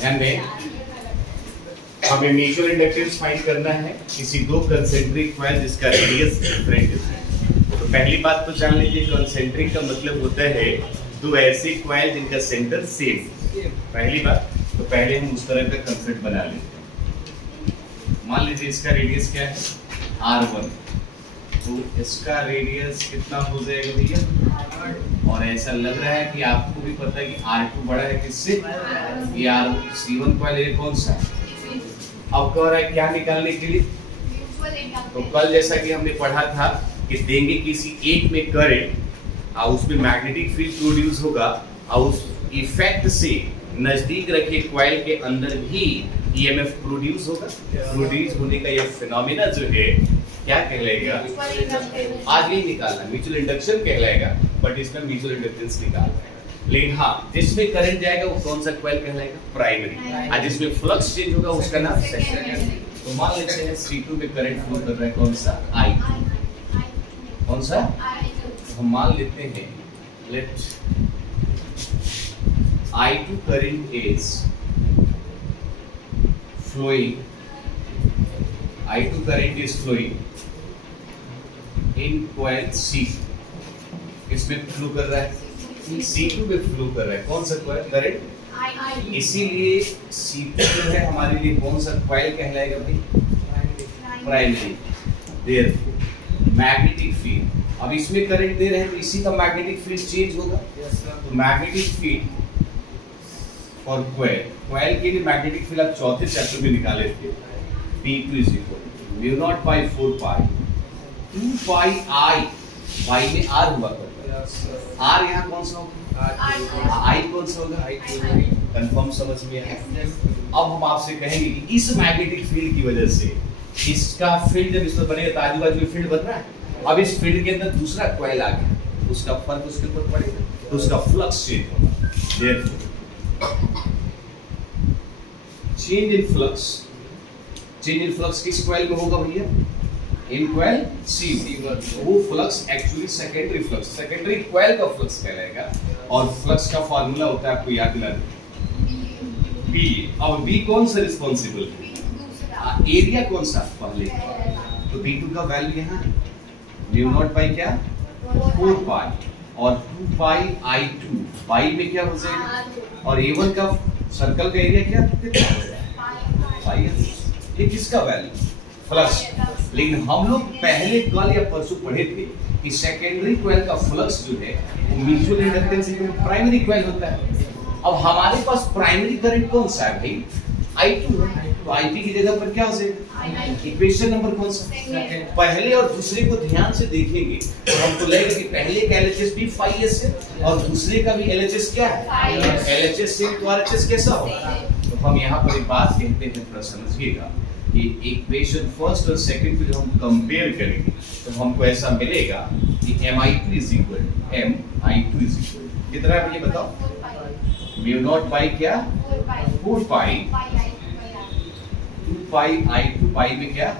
ध्यान दें, हमें म्यूचुअल इंडक्टेंस फाइंड करना है किसी दो कंसेंट्रिक कॉइल जिसका रेडियस डिफरेंट है। तो पहली बात तो जान लीजिए, कंसेंट्रिक का मतलब होता है दो ऐसे कॉइल जिनका सेंटर सेम। पहली बात तो पहले हम उस तरह का कंसेप्ट बना लेते हैं। मान लीजिए इसका रेडियस क्या है, R1, तो इसका रेडियस कितना हो जाएगा भैया, और ऐसा लग रहा है कि आपको भी पता है कि R2 बड़ा है किससे, ये C1 कॉइल कौन सा है। अब कह रहा है क्या निकालने के लिए, तो कल जैसा कि हमने पढ़ा था कि देंगे किसी एक में करंट और उसमें मैग्नेटिक फील्ड प्रोड्यूस होगा और उस इफेक्ट से नजदीक रखे कॉइल के अंदर भी ईएमएफ प्रोड्यूस होगा। प्रोड्यूस होने का यह फिनोमेना जो है क्या कहलाएगा, आज ही निकालना म्यूचुअल इंडक्शन कहलाएगा, बट इसमें म्यूचुअल इंडक्टेंस निकालना है। लेकिन हाँ, जिसमें करंट जाएगा वो कौन सा कॉइल कहलाएगा, प्राइमरी, और जिसमें फ्लक्स चेंज होगा उसका नाम सेकेंडरी। तो मान लेते हैं C2 में करंट फ्लो कर रहा है कौन सा, I2, कौन सा, हम मान लेते हैं late I2 current is flowing, I2 current is flowing in coil C, इसमें फ्लो कर रहा है, C2 में फ्लो कर रहा है कौन सा कॉइल, करंट। इसीलिए C2 जो है हमारे लिए कौन सा कॉइल कहलाएगा भाई, प्राइमरी। देयरफॉर मैग्नेटिक फील्ड, अब इसमें करंट दे रहे हैं तो इसी का मैग्नेटिक फील्ड चेंज होगा। तो magnetic field for coil, coil के लिए मैग्नेटिक फील्ड आप चौथे चैप्टर में निकाले थे, P2 is equal to mu naught by 4 pi 2 pi I, y में R हुआ करता है, R यहाँ कौन सा होगा, I कौन सा होगा, कंफर्म समझ में आया। अब हम आपसे कहेंगे कि इस मैग्नेटिक फील्ड की वजह से इसका फील्ड जब इसमें बनेगा तो आजू बाजू में फील्ड बन रहा है, अब इस फील्ड के अंदर दूसरा कॉइल आ गया, उसका फर्क उसके ऊपर पड़ेगा, तो उसका फ्लक्स चेंज होगा। Change in flux, change in flux किस कॉइल में होगा भैया, इन कॉइल C1, वो flux actually secondary flux, secondary coil का फ्लक्स कहलाएगा, और फ्लक्स का फार्मूला होता है आपको याद दिला दें B। अब B कौन सा रिस्पांसिबल है, एरिया कौन सा पहले, तो B2 का वैल्यू यहाँ है म्यू नॉट बाई क्या 4 पाई, और 2 पाई I2 पाई में क्या हो जाएगा, और A1 का सर्कल का एरिया क्या कितना हो जाएगा, ये किसका वैल्यू, फ्लक्स। लेकिन हम लोग पहले कल या परसों पढ़े थे कि सेकेंडरी कॉइल का फ्लक्स जो है वो म्यूचुअल इंडक्टेंस में प्राइमरी कॉइल होता है। अब हमारे पास प्राइमरी करंट कौन सा है भाई, I2 है, तो I2 की जगह पर क्या हो जाएगा, इक्वेशन नंबर कौन सा, पहले और दूसरे को ध्यान से देखेंगे तो हमको लगेगा कि पहले का LHS भी φs है और दूसरे का भी LHS क्या है, LHS से तो RHS कैसा होगा। तो हम यहाँ पर एक बात कहते हैं, थोड़ा समझिएगा कि इक्वेशन फर्स्ट और सेकंड को जब हम कंपेयर करेंगे तो हमको ऐसा मिलेगा कि Mi2 is equal to Mi2 is equal to कितना है ये बताओ, म्यू नॉट बाई क्या 4 पाई 2 पाई I2 पाई में क्या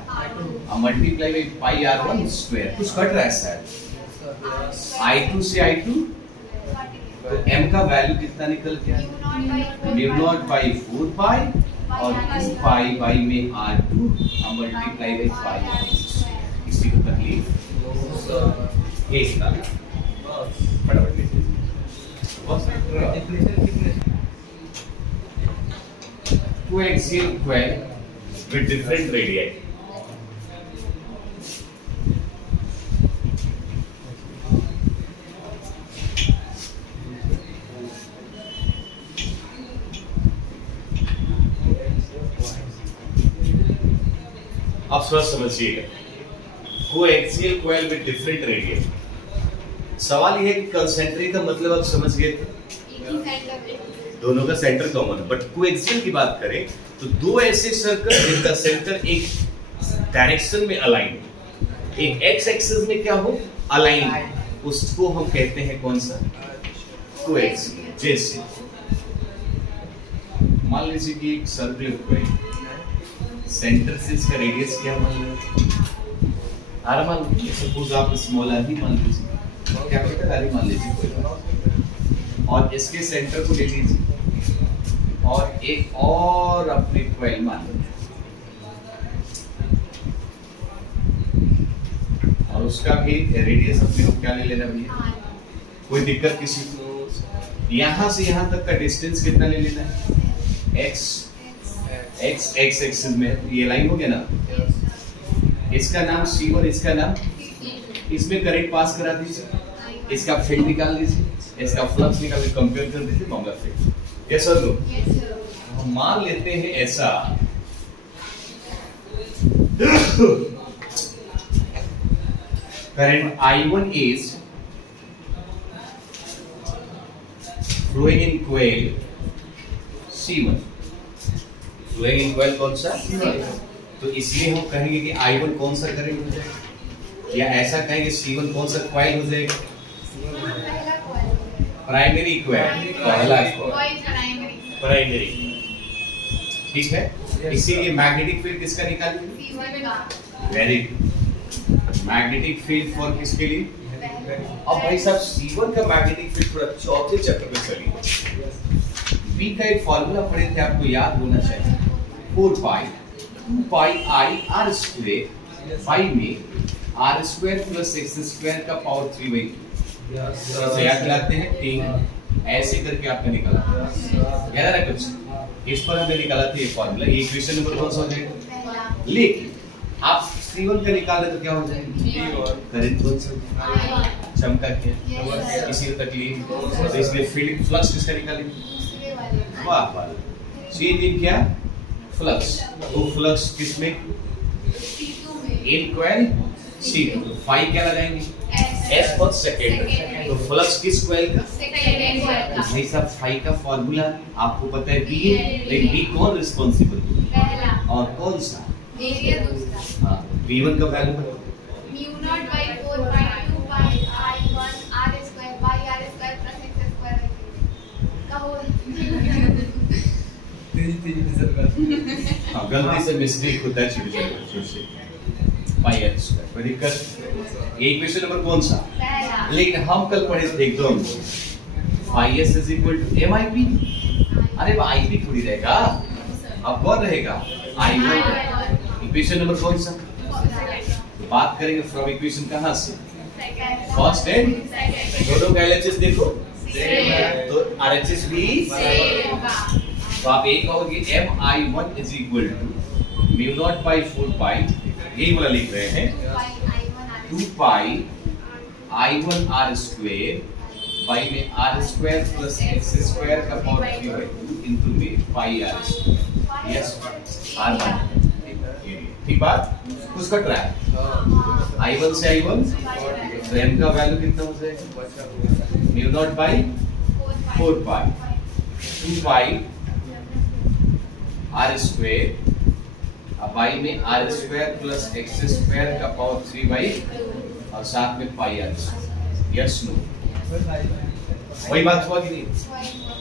मल्टीप्लाई में पाई R1 स्क्वायर, कुछ कट रहा है सर, I2 से I2 तो M का वैल्यू कितना निकल गया, म्यू नॉट बाई 4 पाई और 2 पाई बाई में R2 मल्टीप्लाई बाई पाई, किसी को तकलीफ एक फटाफट लीजिए, coaxial coil with different radii। आप थोड़ा समझिएगा, coaxial coil with different radius. सवाल यह है कि कंसेंट्रिक का मतलब आप समझ गए थे, दोनों का सेंटर कॉमन है, बट कोएक्सियल की बात करें तो दो ऐसे सर्कल जिनका सेंटर एक डायरेक्शन में अलाइन, एक एक्स एक्सिस में क्या हो अलाइन, उसको हम कहते हैं कौन सा, कोएक्सियल। जैसे मान लीजिए कि एक सर्कल है, सेंटर से इसका रेडियस क्या मान लीजिए, सपोज आप स्मॉल आर ही मान लीजिए, कैपिटल आर ही मान लीजिए कोई, और इसके सेंटर को ले लीजिए और एक और अपने कॉइल मान लेते हैं और उसका भी रेडियस अपने को क्या ले लेना भैया, कोई दिक्कत किसी को? यहां से यहां तक का डिस्टेंस कितना ले लेना है, x एक्सिस में ये लाइन हो गया ना, इसका नाम C और इसका नाम, इसमें करंट पास करा दीजिए, इसका फील्ड निकाल लीजिए, इसका फ्लक्स निकाल के कंपेयर कर दीजिए, मामला फिट। यस और नो? हम मान लेते हैं ऐसा current I1 is flowing in coil C1, flowing in coil कौन सा C1, तो इसलिए हम कहेंगे कि I1 कौन सा करंट हो जाएगा, या ऐसा कहेंगे C1 कौन सा कॉइल हो जाएगा, प्राइमरी कॉइल, पहला कॉइल प्राइमरी, ठीक है। इसीलिए मैग्नेटिक फील्ड किसका निकालेंगे, very good, magnetic field for किसके लिए, अब भाई साहब C1 का मैग्नेटिक फील्ड थोड़ा चौथे चक्र में चलिए, B का एक फॉर्मूला पढ़े थे, आपको याद होना चाहिए, 4 पाई 2 पाई I R स्क्वायर, पाई में R square plus x square का पावर 3/2, इसे याद दिलाते हैं 3, ऐसे करके आपने निकाला, याद है कुछ, इस पर हमने निकाला था ये फॉर्मूला, ये इक्वेशन नंबर कौन सा हो जाएगा, लेकिन आप C1 का निकाले तो क्या हो जाएगा, करंट कौन सा, चमका क्या, इसी तकलीफ, तो इसलिए फील्ड फ्लक्स किसका निकालेंगे, वाह वाह, चेंज इन क्या, फ्लक्स, तो फ्लक्स किसमें, इन कॉइल C2, तो फाई क्या लगाएंगे, S फॉर सेकेंड, तो फ्लक्स किस कॉइल का, भाई साहब फाई का फॉर्मूला आपको पता है B है, लेकिन B कौन रिस्पॉन्सिबल, पहला, और कौन सा, हाँ, V1 का वैल्यू बताओ, mu naught by 4 by 2 by I1 R square by R square plus x square का होल, हाँ गलती से मिस्टेक होता है छोटे से, पाई R स्क्वायर, कोई दिक्कत, ये इक्वेशन नंबर कौन सा, लेकिन हम कल पढ़े थे एकदम phi s is equal to MIP, अरे वो IP थोड़ी रहेगा, अब कौन रहेगा, I1, इक्वेशन नंबर कौन सा, तो बात करेंगे फ्रॉम इक्वेशन कहां से, फर्स्ट एंड दोनों का LHS देखो, तो RHS भी सेम होगा, तो आप एक कहोगे MI1 is equal to mu naught by 4 pi, यही वाला लिख रहे हैं 2 pi I1 R square by में R square plus x square का पावर 3/2 इनटू में पाई R स्क्वायर, यस R1, ठीक बात, उसका ट्राई, I1 से I1, तो m का वैल्यू कितना हो जाएगा, mu naught by 4 pi 2 pi R square by में R square plus x square का पावर 3/2 और साथ में पाई R, यस नो, वही बात हुआ कि नहीं,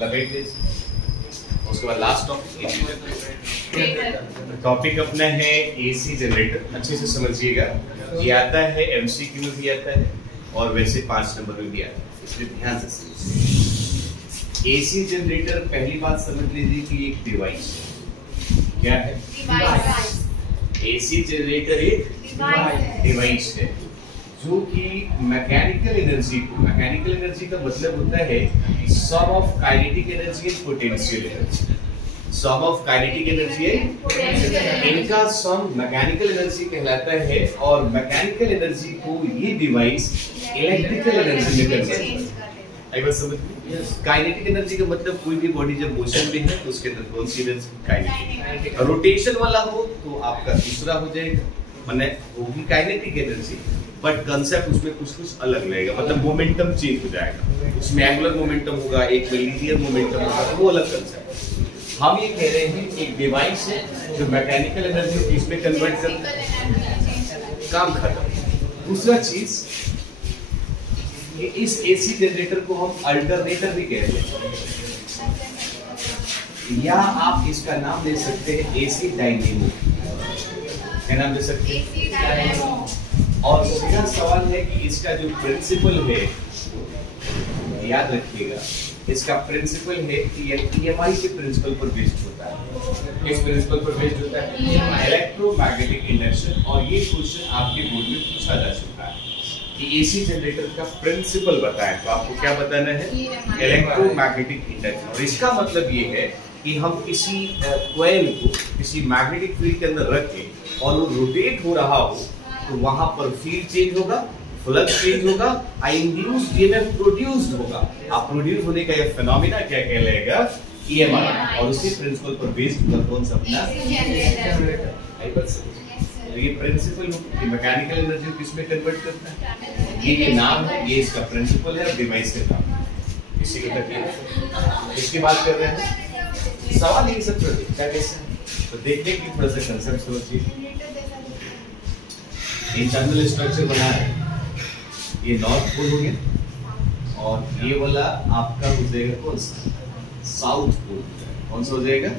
लपेट लीजिए। उसके बाद लास्ट टॉपिक अपना है एसी जनरेटर, अच्छे से समझिएगा, ये आता है एमसीक्यू में भी आता है और वैसे 5 नंबर में भी आता है, इसलिए ध्यान से समझिए। एसी जनरेटर पहली बात समझ लीजिए कि एक डिवाइस क्या है, एसी जनरेटर एक डिवाइस है जो कि मैकेनिकल एनर्जी को, मैकेनिकल एनर्जी का मतलब होता है sum of kinetic energy and potential energy, sum of kinetic energy है, इनका सम मैकेनिकल एनर्जी कहलाता है, और मैकेनिकल एनर्जी को ये डिवाइस इलेक्ट्रिकल एनर्जी में कन्वर्ट करता है। आई बात समझ में? काइनेटिक एनर्जी का मतलब कोई भी बॉडी जब मोशन में है तो उसके अंदर कौन सी एनर्जी, काइनेटिक, रोटेशन वाला हो तो आपका दूसरा हो जाएगा, माने होगी काइनेटिक एनर्जी, बट कंसेप्ट उसमें कुछ अलग रहेगा, मतलब मोमेंटम चेंज हो जाएगा, उसमें एंगुलर मोमेंटम होगा, एक में लीनियर मोमेंटम होगा, वो अलग कंसेप्ट। हम ये कह रहे हैं एक डिवाइस है जो मैकेनिकल एनर्जी को इसमें कन्वर्ट करता है, काम खत्म। दूसरा चीज इस एसी जनरेटर को हम अल्टरनेटर भी कहते हैं, या आप इसका नाम दे सकते हैं एसी डायनेमो, क्या नाम दे सकते हैं। और मेरा सवाल है कि इसका जो प्रिंसिपल है, याद रखिएगा, इसका प्रिंसिपल है EMI के प्रिंसिपल पर बेस्ड होता है। किस प्रिंसिपल पर बेस्ड होता है? Electromagnetic induction. और ये क्वेश्चन आपके बोर्ड में पूछा जा चुका है कि एसी जनरेटर का प्रिंसिपल बताएं, तो आपको क्या बताना है? Electromagnetic induction. और इसका मतलब ये है कि हम किसी कॉइल को किसी मैग्नेटिक फील्ड के अंदर रख के और वो रोटेट हो रहा हो तो वहां पर फील्ड चेंज होगा, फ्लक्स चेंज होगा, इंड्यूस्ड ईएमएफ प्रोड्यूस्ड होगा। आप प्रोड्यूस होने का ये फिनोमेना क्या कहलाएगा? EMI। और उसी प्रिंसिपल पर बेस्ड होगा कौन सा अपना तो ये प्रिंसिपल मैकेनिकल एनर्जी किसमें कन्वर्ट करता है? ये नाम है, ये इसका प्रिंसिपल है और डिवाइस का नाम। इसी को तक इसकी बात कर रहे हैं। सवाल यही सब क्या कैसे तो देखने की थोड़ा सा कंसेप्ट समझिए। इंटरनल स्ट्रक्चर बना है, ये नॉर्थ पोल हो गया और ये वाला आपका हो जाएगा कौन सा? South pole. कौन सा हो जाएगा?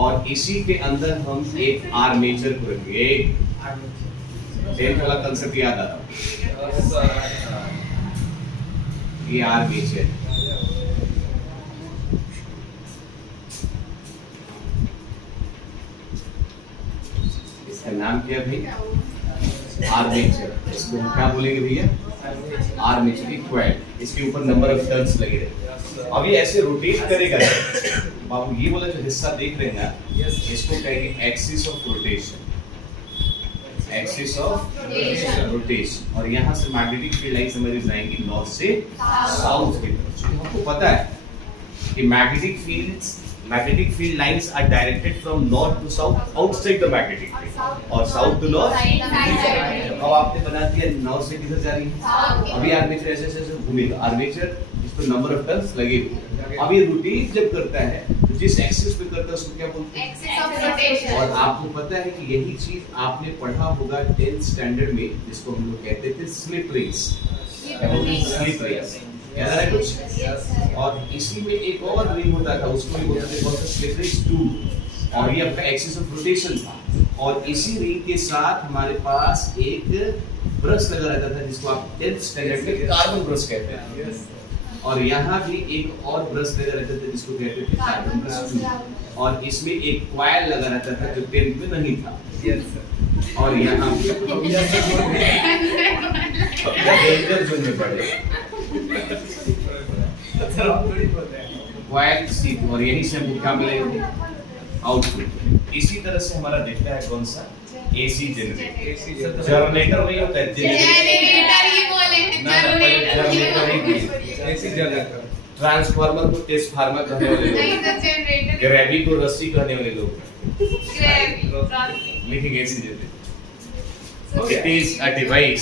और इसी के अंदर हम एक आर्मेचर को रखेंगे। टेंथ वाला कंसेप्ट याद आ रहा? ये आर्मेचर, इसका नाम क्या है भाई? आर्मेचर। इसको हम क्या बोलेंगे भैया? आर्मेचर की कॉइल। इसके ऊपर नंबर ऑफ टर्न्स लगे रहते हैं। अब ये ऐसे रोटेट करेगा। बाबू ये वाला जो हिस्सा देख रहे हैं ना, इसको कहेंगे axis of rotation. Axis of rotation. और यहाँ से मैग्नेटिक फील्ड लाइंस हमारी जाएंगी नॉर्थ से साउथ की तरफ। हमको पता है कि magnetic field lines are directed from north to south outside the magnetic field और south to north। अब आपने बना दिया नॉर्थ से किधर जा रही है? अभी आर्मेचर ऐसे ऐसे घूमेगा। आर्मेचर इस पर नंबर ऑफ टर्न्स लगे हुए। अब ये रोटेट जब करता है तो जिस एक्सिस पे करता है उसको क्या बोलते हैं? Axis of rotation. और आपको पता है कि यही चीज आपने पढ़ा होगा 10th स्टैंडर्ड में, जिसको हम लोग कहते थे स्लिप रिंग्स। स्लिप रिंग्स याद है कुछ? और इसी में एक और रिंग होता था, उसको भी बोलते थे स्लिप रिंग्स 2। और ये आपका एक्सिस ऑफ रोटेशन था। और इसी रिंग के साथ हमारे पास एक ब्रश लगा रहता था जिसको आप 10th स्टैंडर्ड में कार्बन ब्रश कहते हैं। और यहाँ भी एक और ब्रश लगा रहता था जिसको कहते थे कार्बन ब्रश 2। और इसमें एक कॉइल लगा रहता था जो 10th में नहीं था। और यहाँ डेंजर जोन में पड़े कॉइल सी। और यही से हमको क्या मिलेगा? आउटपुट। इसी तरह से हमारा दिखता है कौन सा? AC generator. जनरेटर नहीं होता है, जनरेटर ये बोले हैं। Generator AC generator. ट्रांसफार्मर को ट्रांसफार्मर कहने वाले लोग, ग्रेवी को रस्सी कहने वाले लोग, लिखेंगे AC generator. It is a device